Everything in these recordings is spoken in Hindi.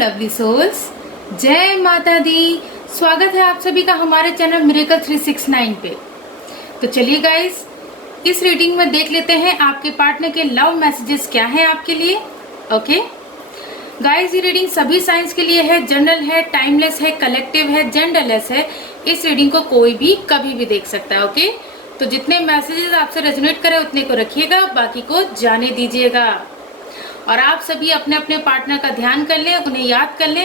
लवली सोल्स, जय माता दी। स्वागत है आप सभी का हमारे चैनल मिरेकल 369 पे। तो चलिए गाइस, इस रीडिंग में देख लेते हैं आपके पार्टनर के लव मैसेजेस क्या हैं आपके लिए। ओके गाइस, ये रीडिंग सभी साइंस के लिए है, जनरल है, टाइमलेस है, कलेक्टिव है, जेंडरलेस है। इस रीडिंग को कोई भी कभी भी देख सकता है। ओके, तो जितने मैसेजेस आपसे रेजोनेट करें उतने को रखिएगा, बाकी को जाने दीजिएगा। और आप सभी अपने अपने पार्टनर का ध्यान कर लें, उन्हें याद कर लें,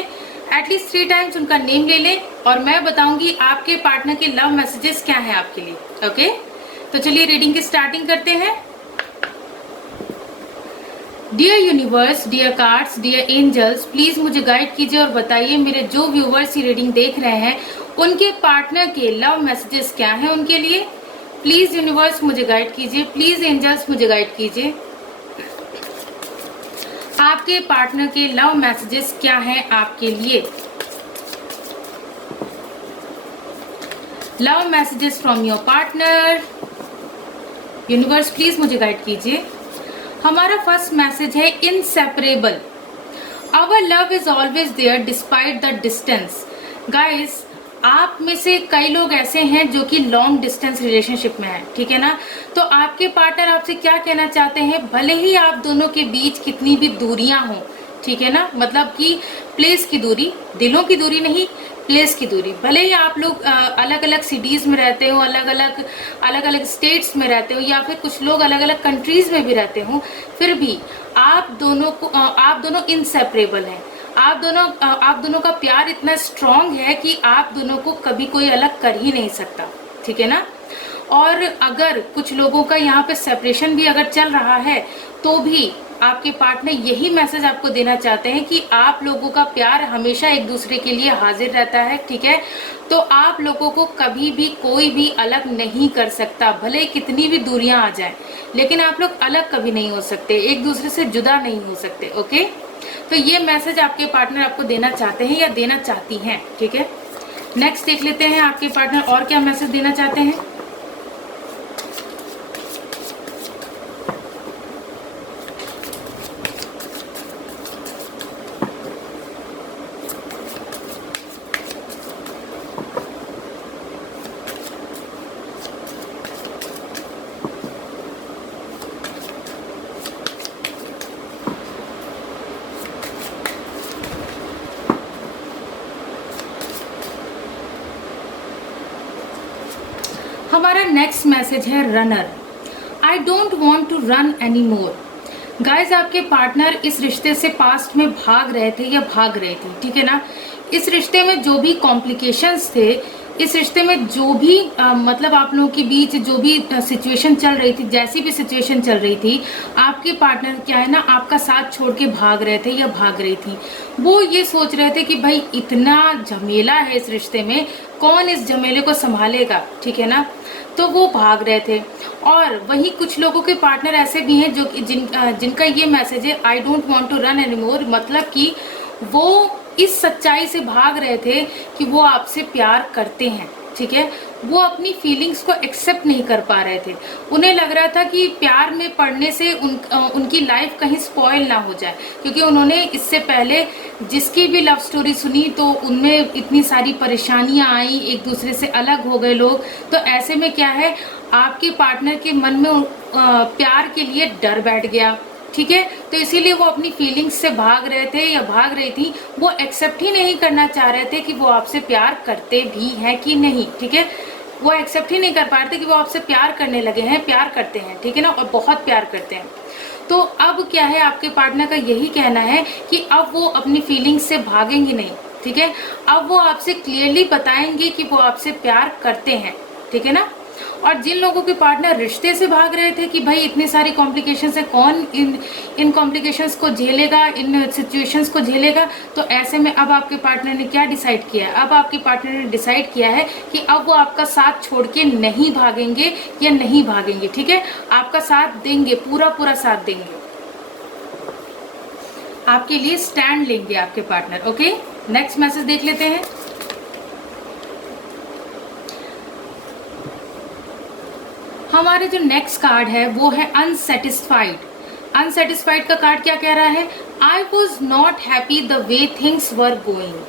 एटलीस्ट 3 टाइम्स उनका नेम ले लें और मैं बताऊंगी आपके पार्टनर के लव मैसेजेस क्या हैं आपके लिए। ओके, तो चलिए रीडिंग की स्टार्टिंग करते हैं। Dear universe, dear cards, dear angels, please मुझे गाइड कीजिए और बताइए मेरे जो व्यूवर्स ये रीडिंग देख रहे हैं उनके पार्टनर के लव मैसेजेस क्या हैं उनके लिए। प्लीज यूनिवर्स मुझे गाइड कीजिए, प्लीज एंजल्स मुझे गाइड कीजिए, आपके पार्टनर के लव मैसेजेस क्या हैं आपके लिए। Love messages from your partner. Universe please मुझे गाइड कीजिए। हमारा फर्स्ट मैसेज है inseparable. Our love is always there despite the distance. Guys, आप में से कई लोग ऐसे हैं जो कि लॉन्ग डिस्टेंस रिलेशनशिप में हैं, ठीक है ना। तो आपके पार्टनर आपसे क्या कहना चाहते हैं, भले ही आप दोनों के बीच कितनी भी दूरियां हों, ठीक है ना, मतलब कि प्लेस की दूरी, दिलों की दूरी नहीं, प्लेस की दूरी। भले ही आप लोग अलग अलग सिटीज में रहते हो, अलग अलग स्टेट्स में रहते हो, या फिर कुछ लोग अलग अलग कंट्रीज में भी रहते हो, फिर भी आप दोनों इनसेपरेबल हैं। आप दोनों का प्यार इतना स्ट्रांग है कि आप दोनों को कभी कोई अलग कर ही नहीं सकता, ठीक है ना। और अगर कुछ लोगों का यहाँ पे सेपरेशन भी अगर चल रहा है तो भी आपके पार्टनर यही मैसेज आपको देना चाहते हैं कि आप लोगों का प्यार हमेशा एक दूसरे के लिए हाजिर रहता है, ठीक है। तो आप लोगों को कभी भी कोई भी अलग नहीं कर सकता, भले कितनी भी दूरियां आ जाएं, लेकिन आप लोग अलग कभी नहीं हो सकते, एक दूसरे से जुदा नहीं हो सकते। ओके, तो ये मैसेज आपके पार्टनर आपको देना चाहते हैं या देना चाहती हैं, ठीक है। नेक्स्ट देख लेते हैं आपके पार्टनर और क्या मैसेज देना चाहते हैं। हमारा नेक्स्ट मैसेज है runner. I don't want to run any more. Guys, आपके पार्टनर इस रिश्ते से पास्ट में भाग रहे थे या भाग रहे थे, ठीक है ना। इस रिश्ते में जो भी कॉम्प्लिकेशंस थे, इस रिश्ते में जो भी मतलब आप लोगों के बीच जो भी सिचुएशन चल रही थी, जैसी भी सिचुएशन चल रही थी, आपके पार्टनर क्या है ना, आपका साथ छोड़ के भाग रहे थे या भाग रही थी। वो ये सोच रहे थे कि भाई इतना झमेला है इस रिश्ते में, कौन इस झमेले को संभालेगा, ठीक है ना। तो वो भाग रहे थे। और वहीं कुछ लोगों के पार्टनर ऐसे भी हैं जो जिनका ये मैसेज है I don't want to run anymore, मतलब कि वो इस सच्चाई से भाग रहे थे कि वो आपसे प्यार करते हैं, ठीक है। वो अपनी फीलिंग्स को एक्सेप्ट नहीं कर पा रहे थे। उन्हें लग रहा था कि प्यार में पड़ने से उनकी लाइफ कहीं स्पॉइल ना हो जाए, क्योंकि उन्होंने इससे पहले जिसकी भी लव स्टोरी सुनी तो उनमें इतनी सारी परेशानियां आई, एक दूसरे से अलग हो गए लोग। तो ऐसे में क्या है, आपके पार्टनर के मन में प्यार के लिए डर बैठ गया, ठीक है। तो इसीलिए वो अपनी फीलिंग्स से भाग रहे थे या भाग रही थी। वो एक्सेप्ट ही नहीं करना चाह रहे थे कि वो आपसे प्यार करते भी हैं कि नहीं, ठीक है। वो एक्सेप्ट ही नहीं कर पा रहे थे कि वो आपसे प्यार करने लगे हैं, प्यार करते हैं, ठीक है ना, और बहुत प्यार करते हैं। तो अब क्या है, आपके पार्टनर का यही कहना है कि अब वो अपनी फीलिंग्स से भागेंगे नहीं, ठीक है। अब वो आपसे क्लियरली बताएंगे कि वो आपसे प्यार करते हैं, ठीक है ना। और जिन लोगों के पार्टनर रिश्ते से भाग रहे थे कि भाई इतनी सारी कॉम्प्लिकेशंस है, कौन इन कॉम्प्लिकेशंस को झेलेगा, इन सिचुएशंस को झेलेगा, तो ऐसे में अब आपके पार्टनर ने क्या डिसाइड किया है, अब आपके पार्टनर ने डिसाइड किया है कि अब वो आपका साथ छोड़ के नहीं भागेंगे या नहीं भागेंगे, ठीक है। आपका साथ देंगे, पूरा साथ देंगे, आपके लिए स्टैंड लेंगे आपके पार्टनर। ओके, नेक्स्ट मैसेज देख लेते हैं। हमारे जो नेक्स्ट कार्ड है वो है अनसेटिस्फाइड। अनसेटिस्फाइड का कार्ड क्या कह रहा है, I was not happy the way things were going.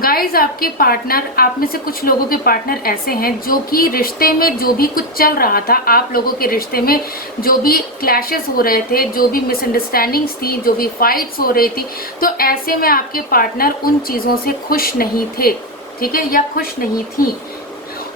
Guys आपके पार्टनर, आप में से कुछ लोगों के पार्टनर ऐसे हैं जो कि रिश्ते में जो भी कुछ चल रहा था, आप लोगों के रिश्ते में जो भी क्लैशेस हो रहे थे, जो भी मिसअंडरस्टैंडिंग्स थी, जो भी फाइट्स हो रही थी, तो ऐसे में आपके पार्टनर उन चीज़ों से खुश नहीं थे, ठीक है, या खुश नहीं थी।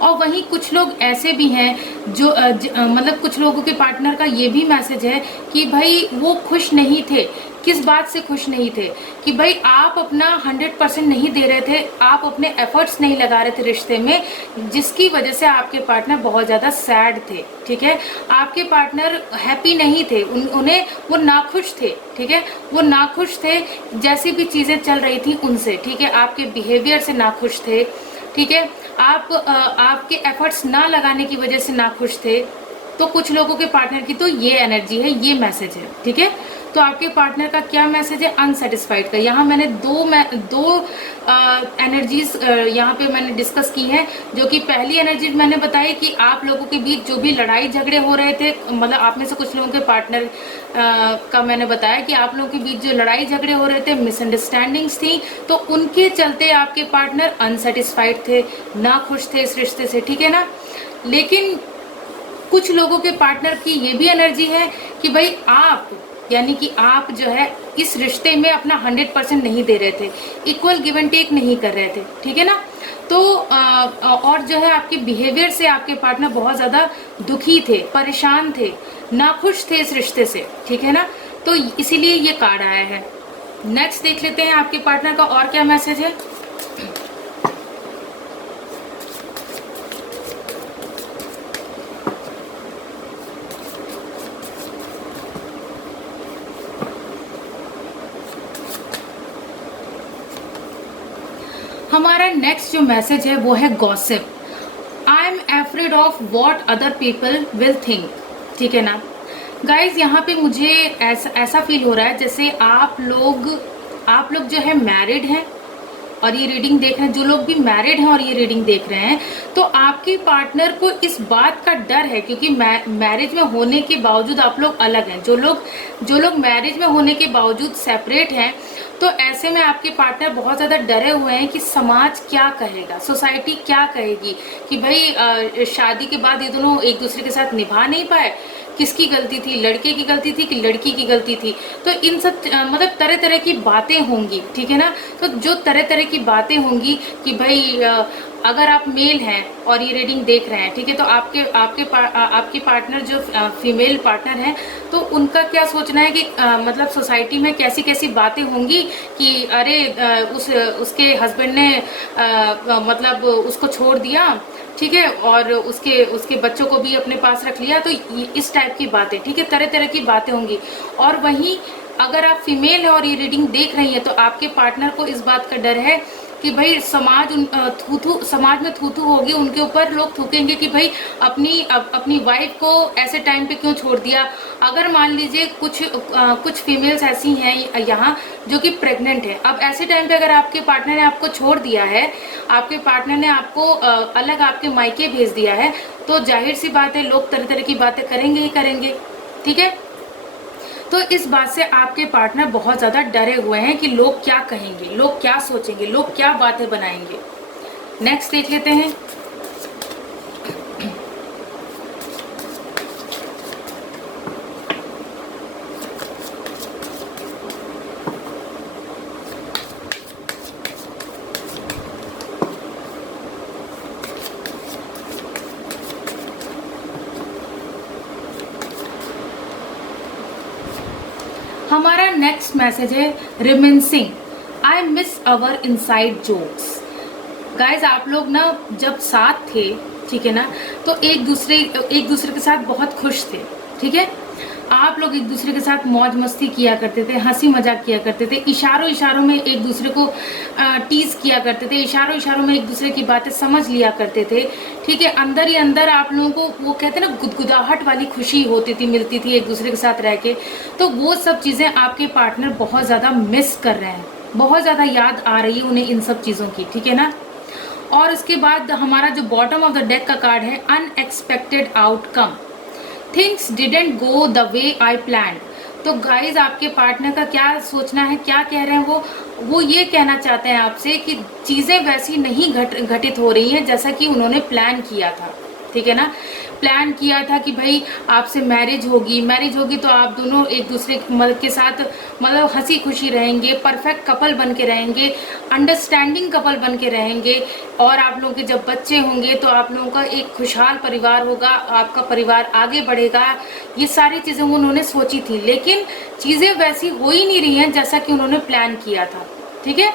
और वहीं कुछ लोग ऐसे भी हैं जो मतलब कुछ लोगों के पार्टनर का ये भी मैसेज है कि भाई वो खुश नहीं थे। किस बात से खुश नहीं थे? कि भाई आप अपना 100% नहीं दे रहे थे, आप अपने एफर्ट्स नहीं लगा रहे थे रिश्ते में, जिसकी वजह से आपके पार्टनर बहुत ज़्यादा सैड थे, ठीक है। आपके पार्टनर हैप्पी नहीं थे, उन्हें वो नाखुश थे, ठीक है, वो नाखुश थे जैसी भी चीज़ें चल रही थी उनसे, ठीक है, आपके बिहेवियर से नाखुश थे, ठीक है, आपके एफर्ट्स ना लगाने की वजह से नाखुश थे। तो कुछ लोगों के पार्टनर की तो ये एनर्जी है, ये मैसेज है, ठीक है। तो आपके पार्टनर का क्या मैसेज है? अनसेटिस्फाइड का। यहाँ मैंने दो एनर्जीज यहाँ पे मैंने डिस्कस की है। जो कि पहली एनर्जी मैंने बताई कि आप लोगों के बीच जो भी लड़ाई झगड़े हो रहे थे, मतलब आप में से कुछ लोगों के पार्टनर का मैंने बताया कि आप लोगों के बीच जो लड़ाई झगड़े हो रहे थे, मिसअंडरस्टैंडिंग्स थी, तो उनके चलते आपके पार्टनर अनसेटिस्फाइड थे, ना खुश थे इस रिश्ते से, ठीक है ना। लेकिन कुछ लोगों के पार्टनर की ये भी एनर्जी है कि भाई आप, यानी कि आप जो है इस रिश्ते में अपना 100% नहीं दे रहे थे, इक्वल गिव एंड टेक नहीं कर रहे थे, ठीक है ना। तो और जो है आपके बिहेवियर से आपके पार्टनर बहुत ज़्यादा दुखी थे, परेशान थे, नाखुश थे इस रिश्ते से, ठीक है ना। तो इसीलिए ये कार्ड आया है। नेक्स्ट देख लेते हैं आपके पार्टनर का और क्या मैसेज है। हमारा नेक्स्ट जो मैसेज है वो है gossip. I am afraid of what other people will think, ठीक है ना। गाइज यहाँ पे मुझे ऐसा फील हो रहा है जैसे आप लोग जो है मैरिड हैं और ये रीडिंग देख रहे हैं, जो लोग भी मैरिड हैं और ये रीडिंग देख रहे हैं, तो आपके पार्टनर को इस बात का डर है, क्योंकि मैरिज में होने के बावजूद आप लोग अलग हैं। जो लोग मैरिज में होने के बावजूद सेपरेट हैं, तो ऐसे में आपके पार्टनर बहुत ज़्यादा डरे हुए हैं कि समाज क्या कहेगा, सोसाइटी क्या कहेगी, कि भाई शादी के बाद ये दोनों एक दूसरे के साथ निभा नहीं पाए, किसकी गलती थी, लड़के की गलती थी कि लड़की की गलती थी। तो इन सब मतलब तरह तरह की बातें होंगी, ठीक है ना। तो जो तरह तरह की बातें होंगी कि भाई अगर आप मेल हैं और ये रीडिंग देख रहे हैं, ठीक है, तो आपके पार्टनर जो फीमेल पार्टनर हैं, तो उनका क्या सोचना है कि मतलब सोसाइटी में कैसी कैसी बातें होंगी कि अरे उसके हस्बैंड ने मतलब उसको छोड़ दिया, ठीक है, और उसके बच्चों को भी अपने पास रख लिया। तो इस टाइप की बातें, ठीक है, तरह तरह की बातें होंगी। और वहीं अगर आप फीमेल हैं और ये रीडिंग देख रही हैं, तो आपके पार्टनर को इस बात का डर है कि भाई समाज में थूथू होगी, उनके ऊपर लोग थूकेंगे कि भाई अपनी वाइफ को ऐसे टाइम पे क्यों छोड़ दिया। अगर मान लीजिए कुछ फीमेल्स ऐसी हैं यहाँ जो कि प्रेग्नेंट है, अब ऐसे टाइम पे अगर आपके पार्टनर ने आपको छोड़ दिया है, आपके पार्टनर ने आपको अलग आपके मायके भेज दिया है, तो जाहिर सी बात है लोग तरह तरह की बातें करेंगे ही करेंगे, ठीक है। तो इस बात से आपके पार्टनर बहुत ज़्यादा डरे हुए हैं कि लोग क्या कहेंगे, लोग क्या सोचेंगे, लोग क्या बातें बनाएंगे। नेक्स्ट देख लेते हैं। हमारा नेक्स्ट मैसेज है रिमिनिसिंग, I miss our inside jokes. Guys आप लोग ना जब साथ थे, ठीक है ना, तो एक दूसरे के साथ बहुत खुश थे, ठीक है। आप लोग एक दूसरे के साथ मौज मस्ती किया करते थे, हंसी मजाक किया करते थे, इशारों में एक दूसरे को टीज किया करते थे, इशारों में एक दूसरे की बातें समझ लिया करते थे, ठीक है। अंदर ही अंदर आप लोगों को वो कहते हैं ना गुदगुदाहट वाली खुशी होती थी, मिलती थी एक दूसरे के साथ रह के। तो वो सब चीज़ें आपके पार्टनर बहुत ज़्यादा मिस कर रहे हैं, बहुत ज़्यादा याद आ रही है उन्हें इन सब चीज़ों की, ठीक है ना। और उसके बाद हमारा जो बॉटम ऑफ द डेक का कार्ड है unexpected outcome, things didn't go the way I planned. तो गाइज आपके पार्टनर का क्या सोचना है, क्या कह रहे हैं वो ये कहना चाहते हैं आपसे कि चीज़ें वैसी नहीं घटित हो रही हैं जैसा कि उन्होंने प्लान किया था, ठीक है ना। प्लान किया था कि भाई आपसे मैरिज होगी तो आप दोनों एक दूसरे के साथ मतलब हंसी खुशी रहेंगे, परफेक्ट कपल बन के रहेंगे, अंडरस्टैंडिंग कपल बन के रहेंगे, और आप लोगों के जब बच्चे होंगे तो आप लोगों का एक खुशहाल परिवार होगा, आपका परिवार आगे बढ़ेगा। ये सारी चीज़ें उन्होंने सोची थी, लेकिन चीज़ें वैसी हो ही नहीं रही हैं जैसा कि उन्होंने प्लान किया था, ठीक है।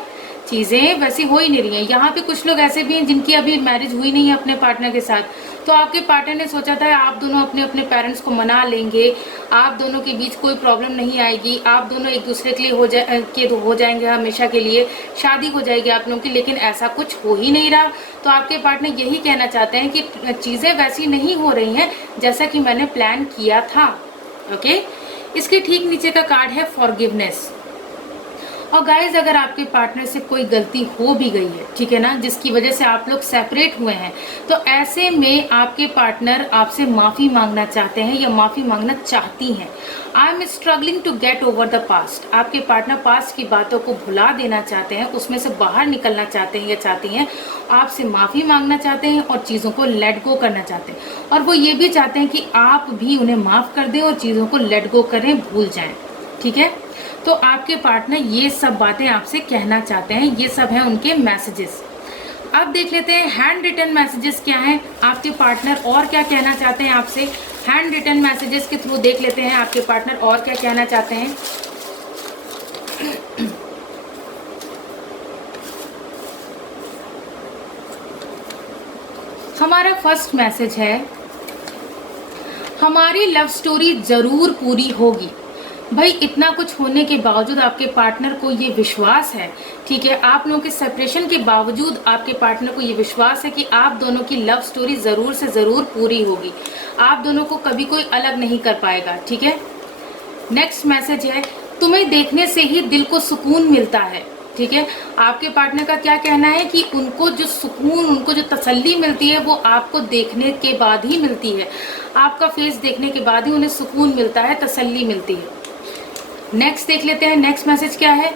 चीज़ें वैसी हो ही नहीं रही हैं। यहाँ पे कुछ लोग ऐसे भी हैं जिनकी अभी मैरिज हुई नहीं है अपने पार्टनर के साथ, तो आपके पार्टनर ने सोचा था आप दोनों अपने अपने पेरेंट्स को मना लेंगे, आप दोनों के बीच कोई प्रॉब्लम नहीं आएगी, आप दोनों एक दूसरे के लिए हो जाएंगे हमेशा के लिए, शादी हो जाएगी आप लोगों की, लेकिन ऐसा कुछ हो ही नहीं रहा। तो आपके पार्टनर यही कहना चाहते हैं कि चीज़ें वैसी नहीं हो रही हैं जैसा कि मैंने प्लान किया था। ओके, इसके ठीक नीचे का कार्ड है फॉरगिवनेस। और गाइज अगर आपके पार्टनर से कोई गलती हो भी गई है, ठीक है ना, जिसकी वजह से आप लोग सेपरेट हुए हैं, तो ऐसे में आपके पार्टनर आपसे माफ़ी मांगना चाहते हैं या माफ़ी मांगना चाहती हैं। I am struggling to get over the past. आपके पार्टनर पास्ट की बातों को भुला देना चाहते हैं, उसमें से बाहर निकलना चाहते हैं या चाहती हैं, आपसे माफ़ी मांगना चाहते हैं और चीज़ों को लेट गो करना चाहते हैं। और वो ये भी चाहते हैं कि आप भी उन्हें माफ़ कर दें और चीज़ों को लेट गो करें, भूल जाएं, ठीक है। तो आपके पार्टनर ये सब बातें आपसे कहना चाहते हैं, ये सब हैं उनके मैसेजेस। अब देख लेते हैं हैंड रिटन मैसेजेस क्या हैं, आपके पार्टनर और क्या कहना चाहते हैं आपसे। हैंड रिटन मैसेजेस के थ्रू देख लेते हैं आपके पार्टनर और क्या कहना चाहते हैं। हमारा फर्स्ट मैसेज है, हमारी लव स्टोरी जरूर पूरी होगी। भाई इतना कुछ होने के बावजूद आपके पार्टनर को ये विश्वास है, ठीक है, आप लोगों के सेपरेशन के बावजूद आपके पार्टनर को ये विश्वास है कि आप दोनों की लव स्टोरी ज़रूर से ज़रूर पूरी होगी, आप दोनों को कभी कोई अलग नहीं कर पाएगा, ठीक है। नेक्स्ट मैसेज है, तुम्हें देखने से ही दिल को सुकून मिलता है, ठीक है। आपके पार्टनर का क्या कहना है कि उनको जो सुकून, उनको जो तसल्ली मिलती है वो आपको देखने के बाद ही मिलती है, आपका फेस देखने के बाद ही उन्हें सुकून मिलता है, तसल्ली मिलती है। नेक्स्ट देख लेते हैं नेक्स्ट मैसेज क्या है।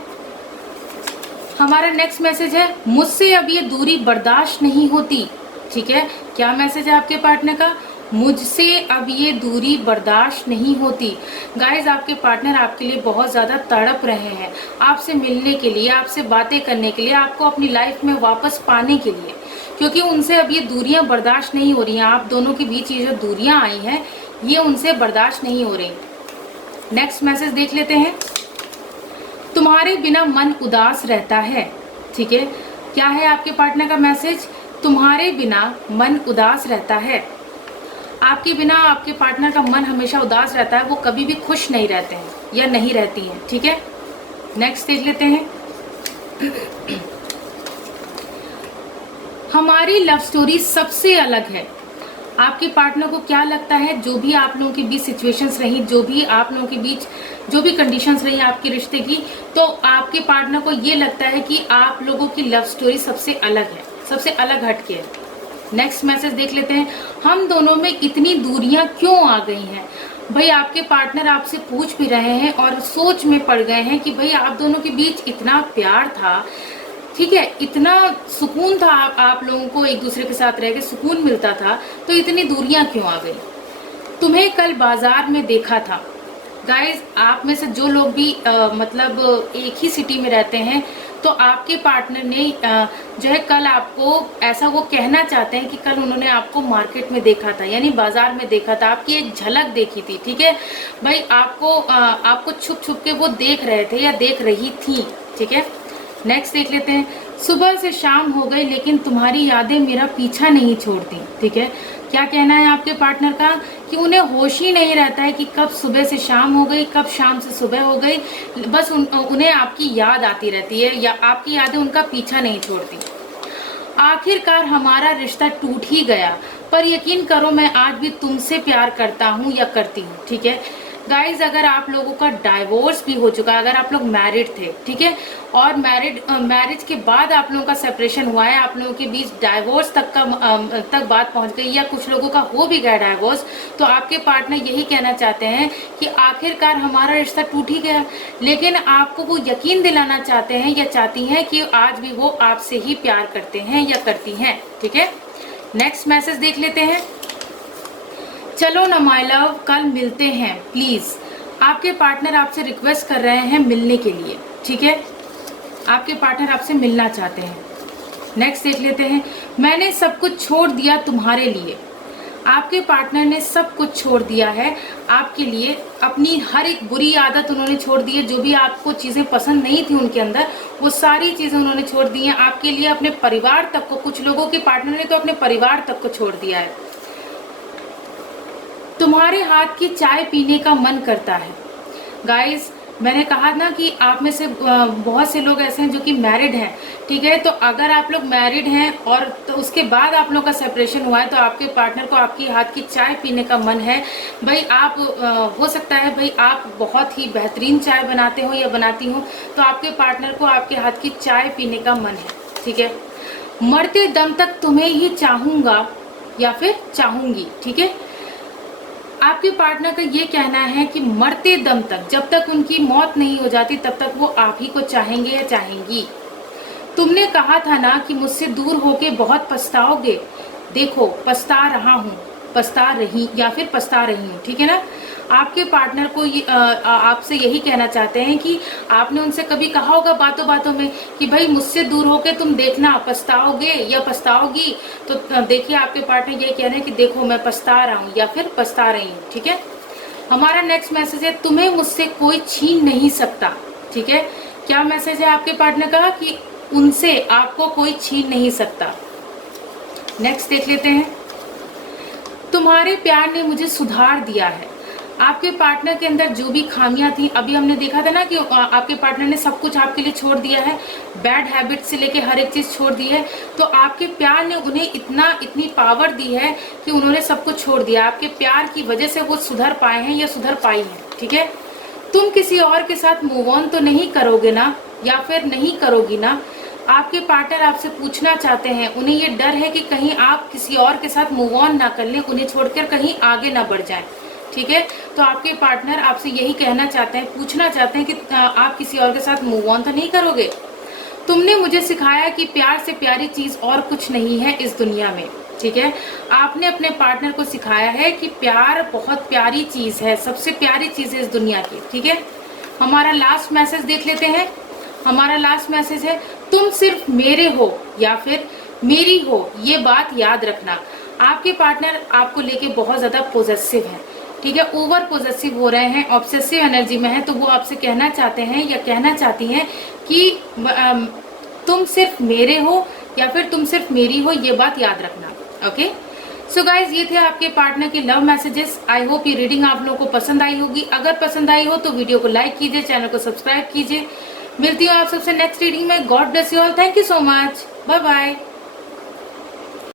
हमारा नेक्स्ट मैसेज है, मुझसे अब ये दूरी बर्दाश्त नहीं होती, ठीक है। क्या मैसेज है आपके पार्टनर का, मुझसे अब ये दूरी बर्दाश्त नहीं होती। गाइज आपके पार्टनर आपके लिए बहुत ज़्यादा तड़प रहे हैं, आपसे मिलने के लिए, आपसे बातें करने के लिए, आपको अपनी लाइफ में वापस पाने के लिए, क्योंकि उनसे अब ये दूरियां बर्दाश्त नहीं हो रही हैं। आप दोनों के बीच ये जो दूरियां आई हैं ये उनसे बर्दाश्त नहीं हो रही। नेक्स्ट मैसेज देख लेते हैं, तुम्हारे बिना मन उदास रहता है, ठीक है। क्या है आपके पार्टनर का मैसेज, तुम्हारे बिना मन उदास रहता है। आपके बिना आपके पार्टनर का मन हमेशा उदास रहता है, वो कभी भी खुश नहीं रहते हैं या नहीं रहती हैं, ठीक है। नेक्स्ट देख लेते हैं, हमारी लव स्टोरी सबसे अलग है। आपके पार्टनर को क्या लगता है, जो भी आप लोगों के बीच सिचुएशंस रही, जो भी आप लोगों के बीच जो भी कंडीशंस रही आपके रिश्ते की, तो आपके पार्टनर को ये लगता है कि आप लोगों की लव स्टोरी सबसे अलग है, सबसे अलग हटके है। नेक्स्ट मैसेज देख लेते हैं, हम दोनों में इतनी दूरियां क्यों आ गई हैं। भाई आपके पार्टनर आपसे पूछ भी रहे हैं और सोच में पड़ गए हैं कि भाई आप दोनों के बीच इतना प्यार था, ठीक है, इतना सुकून था, आप लोगों को एक दूसरे के साथ रह के सुकून मिलता था, तो इतनी दूरियां क्यों आ गई। तुम्हें कल बाजार में देखा था। गाइज आप में से जो लोग भी मतलब एक ही सिटी में रहते हैं, तो आपके पार्टनर ने जो है कल आपको ऐसा वो कहना चाहते हैं कि कल उन्होंने आपको मार्केट में देखा था, यानी बाजार में देखा था, आपकी एक झलक देखी थी, ठीक है। भाई आपको छुप छुप के वो देख रहे थे या देख रही थी, ठीक है। नेक्स्ट देख लेते हैं, सुबह से शाम हो गई लेकिन तुम्हारी यादें मेरा पीछा नहीं छोड़ती, ठीक है। क्या कहना है आपके पार्टनर का कि उन्हें होश ही नहीं रहता है कि कब सुबह से शाम हो गई, कब शाम से सुबह हो गई, बस उन्हें आपकी याद आती रहती है या आपकी यादें उनका पीछा नहीं छोड़ती। आखिरकार हमारा रिश्ता टूट ही गया, पर यकीन करो मैं आज भी तुमसे प्यार करता हूँ या करती हूँ, ठीक है। गाइज अगर आप लोगों का डाइवोर्स भी हो चुका है, अगर आप लोग मैरिड थे, ठीक है, और मैरिज के बाद आप लोगों का सेपरेशन हुआ है, आप लोगों के बीच डाइवोर्स तक बात पहुंच गई, या कुछ लोगों का हो भी गया डाइवोर्स, तो आपके पार्टनर यही कहना चाहते हैं कि आखिरकार हमारा रिश्ता टूट ही गया, लेकिन आपको वो यकीन दिलाना चाहते हैं या चाहती हैं कि आज भी वो आपसे ही प्यार करते हैं या करती हैं। ठीक है, नेक्स्ट मैसेज देख लेते हैं। चलो ना माय लव, कल मिलते हैं प्लीज। आपके पार्टनर आपसे रिक्वेस्ट कर रहे हैं मिलने के लिए। ठीक है, आपके पार्टनर आपसे मिलना चाहते हैं। नेक्स्ट देख लेते हैं। मैंने सब कुछ छोड़ दिया तुम्हारे लिए। आपके पार्टनर ने सब कुछ छोड़ दिया है आपके लिए, अपनी हर एक बुरी आदत उन्होंने छोड़ दी है, जो भी आपको चीज़ें पसंद नहीं थी उनके अंदर, वो सारी चीज़ें उन्होंने छोड़ दी हैं आपके लिए। अपने परिवार तक को, कुछ लोगों के पार्टनर ने तो अपने परिवार तक को छोड़ दिया है। तुम्हारे हाथ की चाय पीने का मन करता है। गाइस, मैंने कहा ना कि आप में से बहुत से लोग ऐसे हैं जो कि मैरिड हैं। ठीक है, तो अगर आप लोग मैरिड हैं और तो उसके बाद आप लोगों का सेपरेशन हुआ है, तो आपके पार्टनर को आपकी हाथ की चाय पीने का मन है। भाई आप हो सकता है भाई आप बहुत ही बेहतरीन चाय बनाते हो या बनाती हो, तो आपके पार्टनर को आपके हाथ की चाय पीने का मन है। ठीक है, मरते दम तक तुम्हें ही चाहूँगा या फिर चाहूँगी। ठीक है, आपके पार्टनर का ये कहना है कि मरते दम तक, जब तक उनकी मौत नहीं हो जाती तब तक वो आप ही को चाहेंगे या चाहेंगी। तुमने कहा था ना कि मुझसे दूर होके बहुत पछताओगे, देखो पछता रहा हूँ, पछता रही या फिर पछता रही हूँ। ठीक है ना, आपके पार्टनर को आपसे यही कहना चाहते हैं कि आपने उनसे कभी कहा होगा बातों बातों में कि भाई मुझसे दूर होके तुम देखना पछताओगे या पछताओगी, तो देखिए आपके पार्टनर ये कह रहे हैं कि देखो मैं पछता रहा हूँ या फिर पछता रही हूँ। ठीक है, हमारा नेक्स्ट मैसेज है, तुम्हें मुझसे कोई छीन नहीं सकता। ठीक है, क्या मैसेज है आपके पार्टनर का कि उनसे आपको कोई छीन नहीं सकता। नेक्स्ट देख लेते हैं। तुम्हारे प्यार ने मुझे सुधार दिया है। आपके पार्टनर के अंदर जो भी खामियां थी, अभी हमने देखा था ना कि आपके पार्टनर ने सब कुछ आपके लिए छोड़ दिया है, बैड हैबिट से लेके हर एक चीज छोड़ दी है, तो आपके प्यार ने उन्हें इतनी पावर दी है कि उन्होंने सब कुछ छोड़ दिया। आपके प्यार की वजह से वो सुधर पाए हैं या सुधर पाई हैं। ठीक है, तुम किसी और के साथ मूव ऑन तो नहीं करोगे ना, या फिर नहीं करोगी ना। आपके पार्टनर आपसे पूछना चाहते हैं, उन्हें ये डर है कि कहीं आप किसी और के साथ मूव ऑन ना कर लें, उन्हें छोड़कर कहीं आगे ना बढ़ जाएं। ठीक है, तो आपके पार्टनर आपसे यही कहना चाहते हैं, पूछना चाहते हैं कि आप किसी और के साथ मूव ऑन तो नहीं करोगे। तुमने मुझे सिखाया कि प्यार से प्यारी चीज और कुछ नहीं है इस दुनिया में। ठीक है, आपने अपने पार्टनर को सिखाया है कि प्यार बहुत प्यारी चीज है, सबसे प्यारी चीज है इस दुनिया की। ठीक है, हमारा लास्ट मैसेज देख लेते हैं। हमारा लास्ट मैसेज है, तुम सिर्फ मेरे हो या फिर मेरी हो, ये बात याद रखना। आपके पार्टनर आपको लेके बहुत ज्यादा पॉजिटिव है। ठीक है, ओवर पॉजिटिव हो रहे हैं, ऑब्सेसिव एनर्जी में है, तो वो आपसे कहना चाहते हैं या कहना चाहती हैं कि तुम सिर्फ मेरे हो या फिर तुम सिर्फ मेरी हो, ये बात याद रखना। ओके, सो गाइज, ये थे आपके पार्टनर के लव मैसेजेस। आई होप ये रीडिंग आप लोगों को पसंद आई होगी। अगर पसंद आई हो तो वीडियो को लाइक कीजिए, चैनल को सब्सक्राइब कीजिए। मिलती हूँ आप सबसे नेक्स्ट रीडिंग में। God bless you all, thank you so much, bye bye.